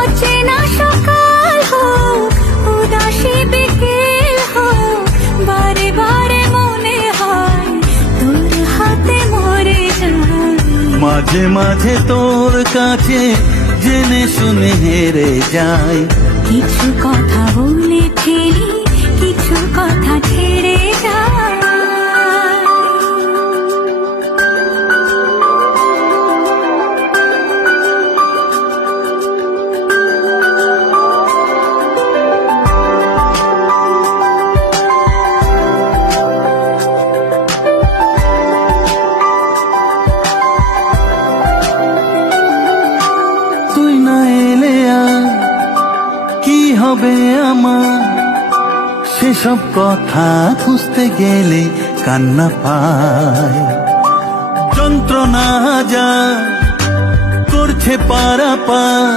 অচেনা সকাল হোক উদাসী বিকেল হোক বারে বারে মনে হয় তোর হাতে মরে যায়। মাঝে মাঝে তোর কাছে জেনে শুনে হেরে যায়। কিছু কথা বলে ফেলি কিছু কথা ছেড়ে যায়। তুই না এলে আর কি হবে আমার, সেসব কথা খুঁজতে গেলে কান্না পায়। যন্ত্রণা যা করছে পারাপার